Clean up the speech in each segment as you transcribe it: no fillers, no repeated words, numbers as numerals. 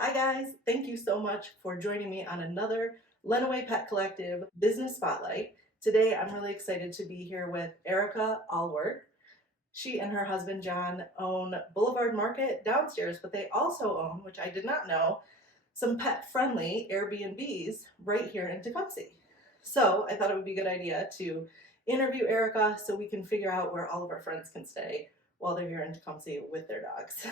Hi guys, thank you so much for joining me on another Lenaway Pet Collective Business Spotlight. Today I'm really excited to be here with Erika Aylward. She and her husband John own Boulevard Market downstairs, but they also own, which I did not know, some pet-friendly Airbnbs right here in Tecumseh. So I thought it would be a good idea to interview Erika so we can figure out where all of our friends can stay while they're here in Tecumseh with their dogs.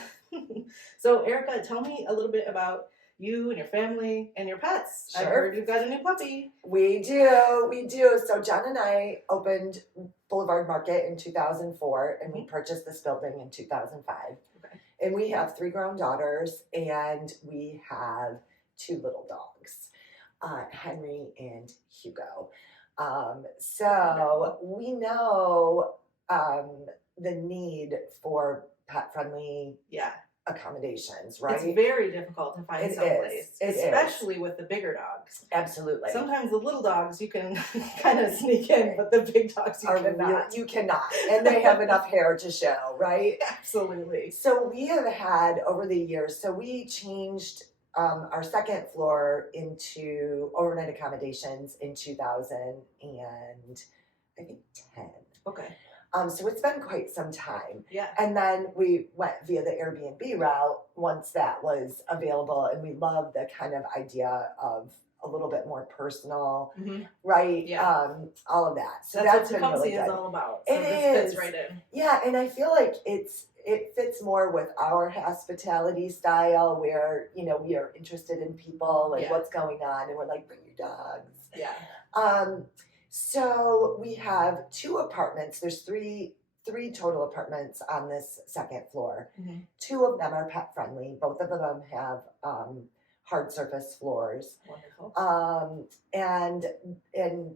So Erika, tell me a little bit about you and your family and your pets. I've Sure. heard you've got a new puppy. We do. So John and I opened Boulevard Market in 2004 and we purchased this building in 2005. Okay. And we have 3 grown daughters and we have 2 little dogs, Henry and Hugo. So we know the need for pet-friendly Yeah, accommodations, right? it's very difficult to find It someplace, is. especially with the bigger dogs. Absolutely. Sometimes the little dogs you can kind of sneak in, but the big dogs you cannot. You cannot. And they have enough hair to show, right? Absolutely. So we have had over the years, so we changed our second floor into overnight accommodations in 2000 and I think 10. Okay. So it's been quite some time. Yeah. And then we went via the Airbnb route once that was available. And we love the kind of idea of a little bit more personal, right? Yeah. All of that. So that's been what Tecumseh really good. is all about. So It this is. fits right in. Yeah, and I feel like it fits more with our hospitality style where, we are interested in people and what's going on. And we're like, bring your dogs. Yeah. So we have 2 apartments. There's three total apartments on this second floor. 2 of them are pet friendly. Both of them have hard surface floors. Wonderful. And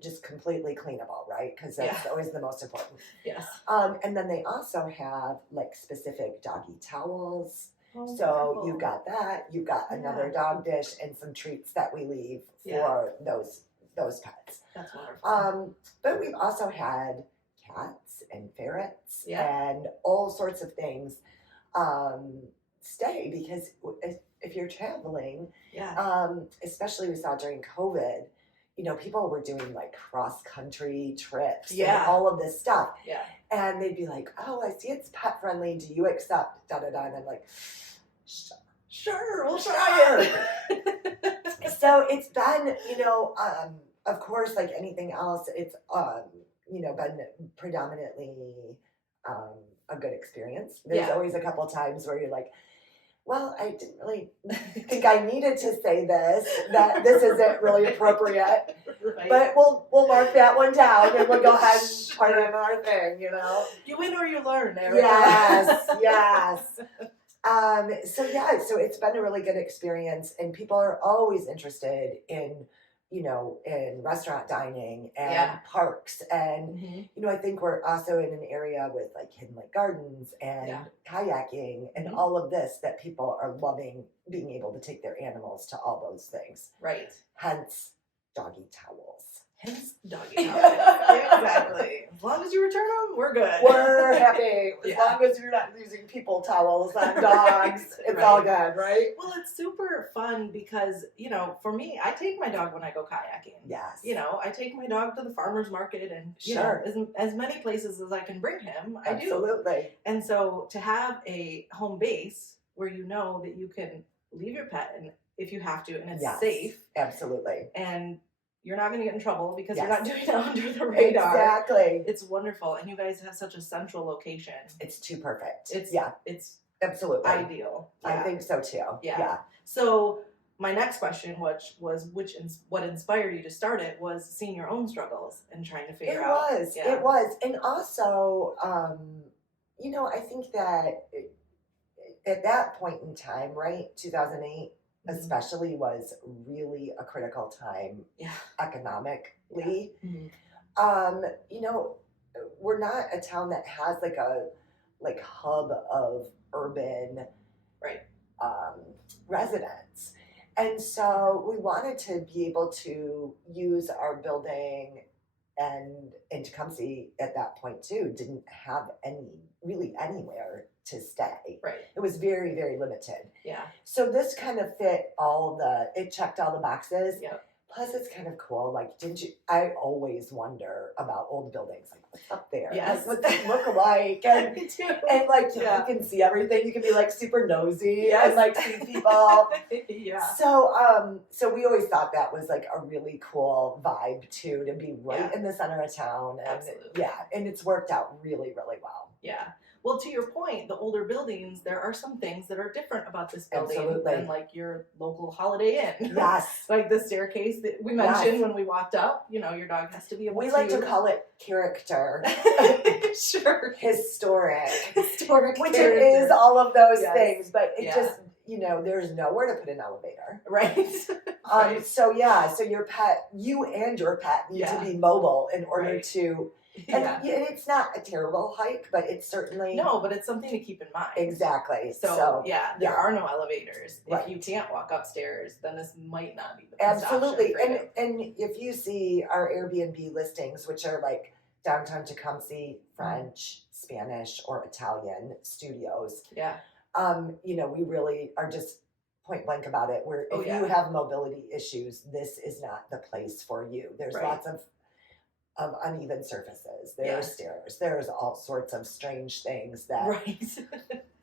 just completely cleanable, right? Because that's always the most important. Yes. And then they also have like specific doggy towels. Oh, So wonderful. you've got that. You've got another dog dish and some treats that we leave for those pets. That's wonderful. But we've also had cats and ferrets and all sorts of things stay because if you're traveling, especially we saw during COVID, people were doing like cross-country trips and all of this stuff. Yeah. And they'd be like, oh, I see it's pet friendly. Do you accept da-da-da? And I'm like, sure, we'll try it. So it's been, of course, like anything else, it's, been predominantly a good experience. There's always a couple times where you're like, well, I didn't really think I needed to say this, that this isn't really appropriate. Right. But we'll mark that one down and we'll go ahead and part it in our thing, You win or you learn, Erika. Yes. So it's been a really good experience and people are always interested in restaurant dining and parks. And, I think we're also in an area with like hidden lake gardens and kayaking and all of this that people are loving being able to take their animals to all those things. Right. Hence doggy towels. Hence doggy towels. Exactly. As long as you return them, we're good. We're happy. As long as you're not using people towels on dogs, it's all good, right? Well, it's super fun because, for me, I take my dog when I go kayaking. Yes. I take my dog to the farmer's market and, as many places as I can bring him, I do. Absolutely. And so to have a home base where you know that you can leave your pet and if you have to and it's safe. Absolutely. And you're not going to get in trouble because you're not doing it under the radar. Exactly. It's wonderful. And you guys have such a central location. It's too perfect. It's absolutely ideal. I think so too. Yeah. So my next question, what inspired you to start it, was seeing your own struggles and trying to figure out. It was. And also, I think that at that point in time, right, 2008, especially was really a critical time economically. We're not a town that has like a hub of urban residents. And so we wanted to be able to use our building, and in Tecumseh at that point too, didn't have anywhere to stay. Right. It was very, very limited. Yeah. So this kind of fit it checked all the boxes. Yep. Plus, it's kind of cool. Like, I always wonder about old buildings. Like, what's up there? Yes. Like, what's it look like? And, Me too. and like, you can see everything. You can be like super nosy Yes. and like see people. Yeah. So we always thought that was like a really cool vibe too, to be right in the center of town. And Absolutely. yeah, and it's worked out really, really well. Yeah. Well, to your point, the older buildings, there are some things that are different about this building Absolutely. than like your local Holiday Inn. Yes. Like the staircase that we mentioned when we walked up, you know, your dog has to be able We to. like to call it character. Sure. Historic. Historic. Which character. it is all of those Yes. things, but it Yeah. just, you know, there's nowhere to put an elevator. Right. Right. So you and your pet need to be mobile in order to. And, Yeah. and it's not a terrible hike, but it's certainly No, but it's something to keep in mind. exactly. So there are no elevators. Right. If you can't walk upstairs, then this might not be the best Absolutely. option for you. And if you see our Airbnb listings, which are like Downtown Tecumseh, French, Spanish, or Italian studios, you know, we really are just point blank about it. Where if you have mobility issues, this is not the place for you. There's lots of uneven surfaces. There's stairs. There's all sorts of strange things that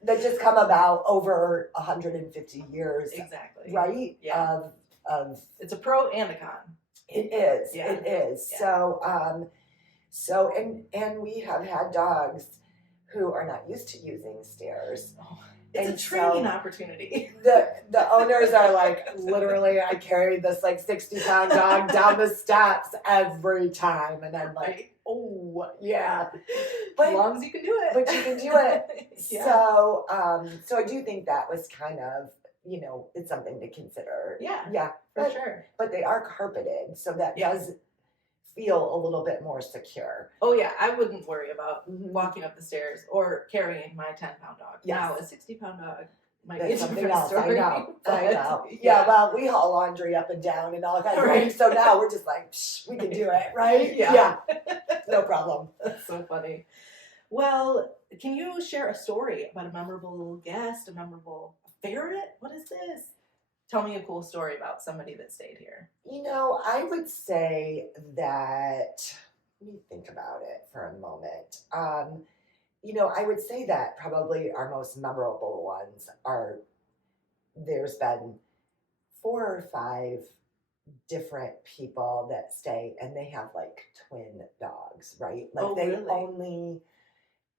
that just come about over 150 years. Exactly. Right? Yeah. Of it's a pro and a con. It is. Yeah. It is. Yeah. So and we have had dogs who are not used to using stairs. Oh, it's a training opportunity. The owners are like, literally, I carry this like 60-pound dog down the steps every time, and I'm like, oh yeah, but as long as you can do it. But you can do it. So I do think that was kind of, you know, it's something to consider. Yeah, for sure. But they are carpeted, so that does feel a little bit more secure. Oh yeah, I wouldn't worry about walking up the stairs or carrying my 10-pound dog. Yes. Now a 60-pound dog might That's be a something different else. story. I know. Yeah, well, we haul laundry up and down and all kinds of things. So now we're just like, we can do it, right? Yeah. No problem. That's so funny. Well, can you share a story about a memorable guest, a memorable ferret? What is this? Tell me a cool story about somebody that stayed here. You know, I would say that, let me think about it for a moment. You know, I would say that probably our most memorable ones are, there's been 4 or 5 different people that stay, and they have like twin dogs, right? Like only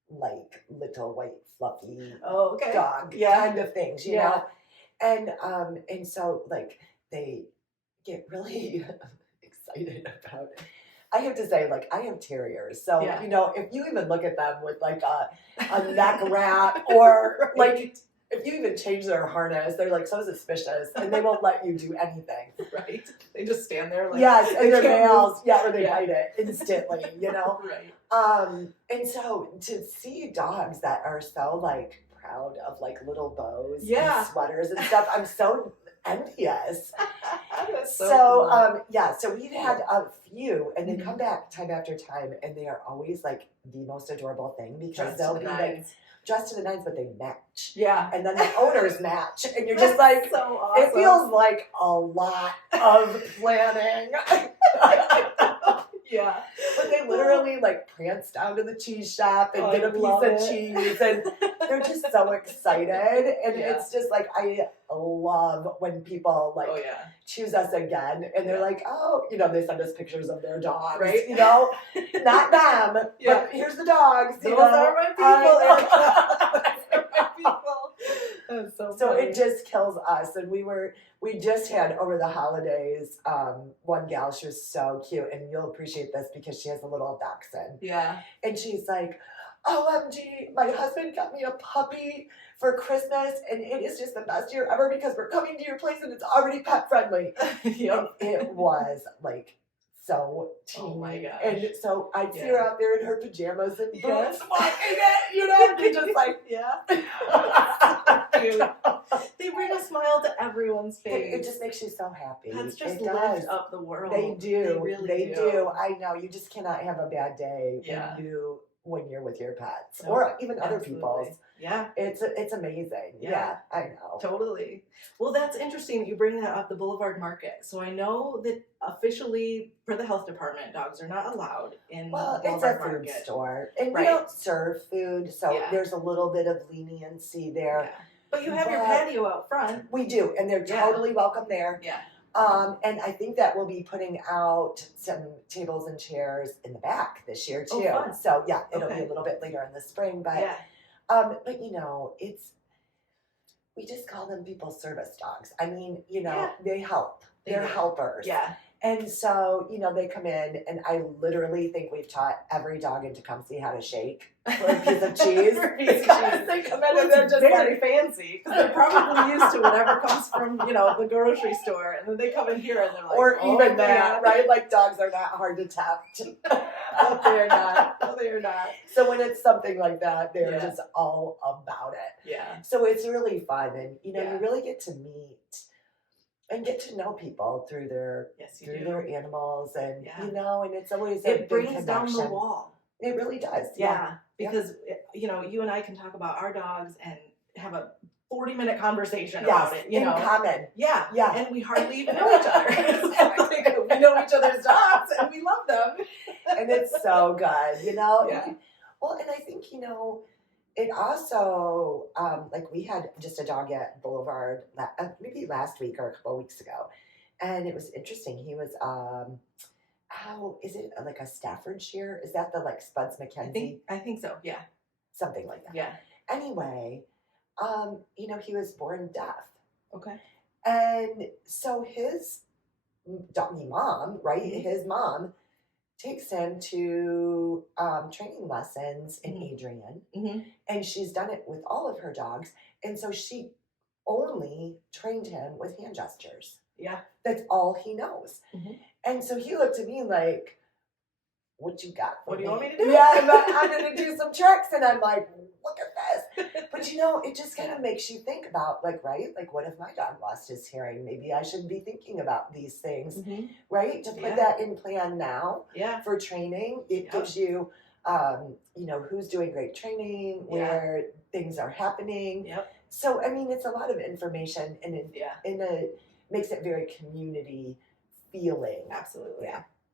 like little white fluffy dog kind of things, you know? And so like they get really excited about it. I have to say, like, I have terriers. So, you know, if you even look at them with like a neck wrap or like if you even change their harness, they're like so suspicious and they won't let you do anything. Right. They just stand there like and their nails, or they bite it instantly, you know? Right. And so to see dogs that are so like proud of like little bows and sweaters and stuff, I'm so envious. So so we've had a few, and they come back time after time, and they are always like the most adorable thing because they'll be like dressed to the nines, but they match. Yeah. And then the owners match, and you're just like, so awesome. It feels like a lot of planning. Yeah. But they literally like prance down to the cheese shop and get a piece of cheese, and they're just so excited. And it's just like, I love when people like choose us again, and they're like, oh, you know, they send us pictures of their dogs, right? You know, not them, but here's the dogs. Those are my people. Those are my people. That's so funny. It just kills us. And we just had over the holidays, one gal, she was so cute, and you'll appreciate this because she has a little dachshund. Yeah. And she's like, OMG, my husband got me a puppy for Christmas, and it is just the best year ever because we're coming to your place and it's already pet friendly. It was like so teeny. Oh my gosh. And so I'd see her out there in her pajamas and boots walking it, you know, and just like, They bring a smile to everyone's face. It just makes you so happy. That's just lift up the world. They do. They really do. I know. You just cannot have a bad day when you're with your pets or even other people's. Yeah. It's amazing. Yeah, I know. Totally. Well, that's interesting that you bring that up, the Boulevard Market. So I know that officially for the health department, dogs are not allowed in the Boulevard Market. It's a food store. And we don't serve food, so there's a little bit of leniency there. Yeah. But you have your patio out front. We do, and they're totally welcome there. Yeah. And I think that we'll be putting out some tables and chairs in the back this year too. Oh, fun. So yeah, it'll be a little bit later in the spring, but but you know, we just call them people's service dogs. I mean, you know, they help. They're helpers. Yeah. And so, you know, they come in, and I literally think we've taught every dog in Tecumseh how to shake for a piece of cheese. Because they come in and they're just very fancy, because they're probably used to whatever comes from, you know, the grocery store, and then they come in here and they're like, or even that, right? Like, dogs are not hard to tempt. No, they're not. No, they're not. So when it's something like that, they're just all about it. Yeah. So it's really fun, and you know, you really get to meet and get to know people through their their animals, and you know, and it's always it brings down the wall. It really does. Yeah, because you know, you and I can talk about our dogs and have a 40-minute conversation about it. You know, common. Yeah, and we hardly even know each other. We know each other's dogs, and we love them, and it's so good. You know. Yeah. Well, and I think, you know, it also, like, we had just a dog at Boulevard maybe last week or a couple of weeks ago, and it was interesting. He was, how is it, like a Staffordshire? Is that the, like, Spuds McKenzie? I think so, yeah. Something like that. Yeah. Anyway, you know, he was born deaf. Okay. And so his doggy mom, right, his mom takes him to training lessons in Adrian, and she's done it with all of her dogs, and so she only trained him with hand gestures. Yeah. That's all he knows. And so he looked at me like, what you got for What do you me? want me to do? Yeah, I'm going to do some tricks, and I'm like, look at this. But you know, it just kind of makes you think about, like, right? Like, what if my dog lost his hearing? Maybe I should be thinking about these things, right? To put that in plan now for training. It gives you, you know, who's doing great training, where things are happening. So, I mean, it's a lot of information, and it makes it very community feeling. Absolutely.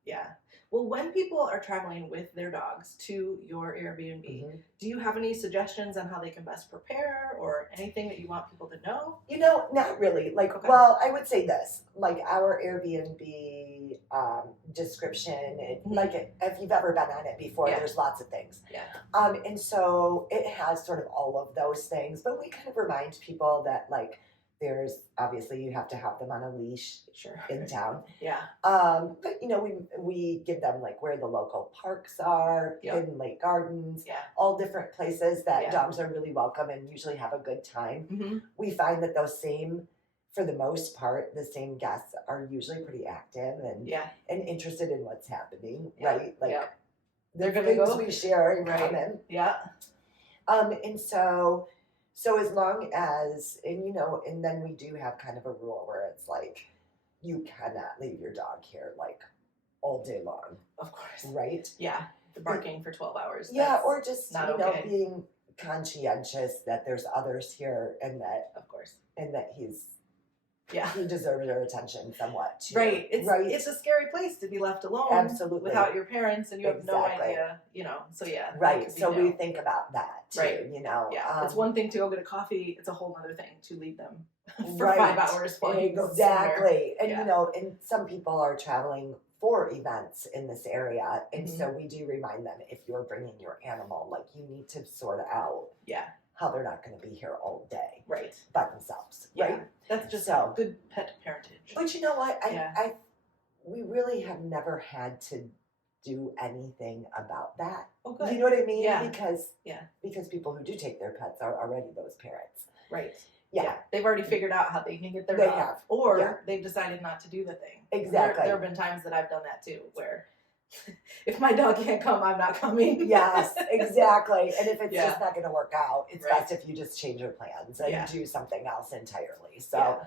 Yeah. Well, when people are traveling with their dogs to your Airbnb, do you have any suggestions on how they can best prepare, or anything that you want people to know? You know, not really. Like, well, I would say this, like, our Airbnb description, like, if you've ever been on it before, there's lots of things. And so it has sort of all of those things, but we kind of remind people that, like, there's obviously, you have to have them on a leash in town. But you know, we give them, like, where the local parks are, in Lake Gardens, all different places that dogs are really welcome and usually have a good time. We find that for the most part, the same guests are usually pretty active and interested in what's happening, right? Like, they're going to go. We share in common. And so as long as, and you know, and then we do have kind of a rule where it's like, you cannot leave your dog here, like, all day long. Of course. Right? Yeah. The barking for 12 hours. Or just, you know, being conscientious that there's others here, and that, of course, and that he deserves your attention somewhat too. Right. It's a scary place to be left alone. Absolutely. Without your parents, and you have no idea, you know, so Right. So we think about that too, you know. Yeah. It's one thing to go get a coffee. It's a whole other thing to leave them for 5 hours. Exactly. And you know, and some people are traveling for events in this area. And so we do remind them, if you're bringing your animal, like, you need to sort out how they're not going to be here all day by themselves. Right. That's just good pet parentage. But you know what? We really have never had to do anything about that. Oh, good. You know what I mean? Yeah. Because people who do take their pets are already those parents. Right. Yeah. They've already figured out how they can get their dog. Or they've decided not to do the thing. Exactly. There have been times that I've done that too, where if my dog can't come, I'm not coming. Yes, exactly. And if it's just not going to work out, it's best if you just change your plans and do something else entirely. So,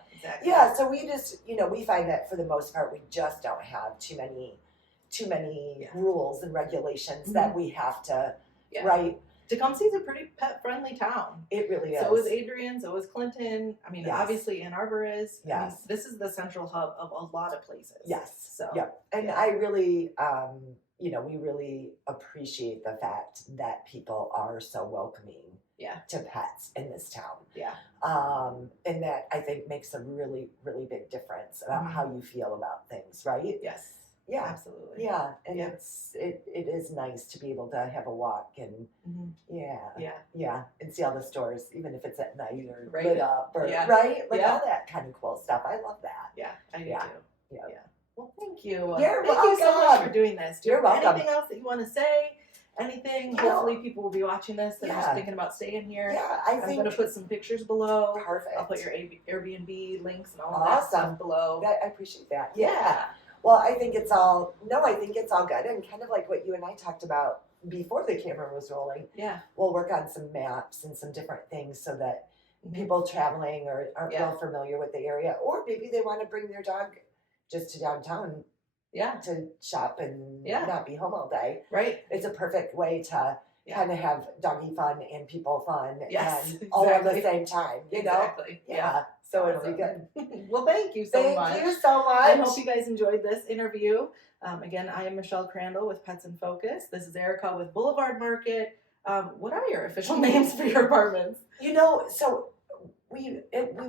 so we just, you know, we find that for the most part, we just don't have too many rules and regulations that we have to Yeah. right? Tecumseh's a pretty pet-friendly town. It really is. So is Adrian, so is Clinton. I mean, Yes. obviously Ann Arbor is. Yes. I mean, this is the central hub of a lot of places. Yes. So, yep. And I really, we really appreciate the fact that people are so welcoming to pets in this town. Yeah. And that I think makes a really, really big difference about how you feel about things, right? Yes. Yeah. Absolutely. Yeah. And it is nice to be able to have a walk and and see all the stores, even if it's at night or lit up or right? Like all that kind of cool stuff. I love that. Yeah, I do too. Yeah. Well, thank you. You're thank welcome. you so much for doing this. Do you You're have welcome. anything else that you want to say? Anything? Hopefully people will be watching this that are just thinking about staying here. Yeah, I'm going to put some pictures below. Perfect. I'll put your Airbnb links and all of that stuff below. I appreciate that. Yeah. Well, I think it's all good. And kind of like what you and I talked about before the camera was rolling. Yeah. We'll work on some maps and some different things so that people traveling or aren't real familiar with the area, or maybe they want to bring their dog just to downtown to shop and not be home all day. Right. It's a perfect way to kind of have doggy fun and people fun and all at the same time, you know? Exactly. Yeah. So it'll be good. Well, thank you so much. Thank you so much. I hope you guys enjoyed this interview. Again, I am Michelle Crandall with Pets in Focus. This is Erika with Boulevard Market. What are your official names for your apartments? So we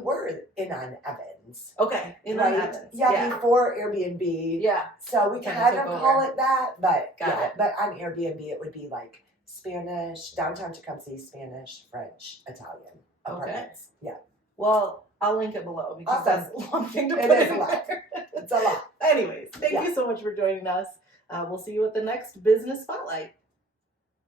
were in on Evans. Okay, on Evans. Yeah, before Airbnb. Yeah. So we kind of call it that, but but on Airbnb it would be like Spanish, Downtown Tecumseh, Spanish, French, Italian apartments. Okay. Yeah. Well, I'll link it below because that's a long thing to put in in there. It's a lot. Anyways, thank you so much for joining us. We'll see you at the next Business Spotlight.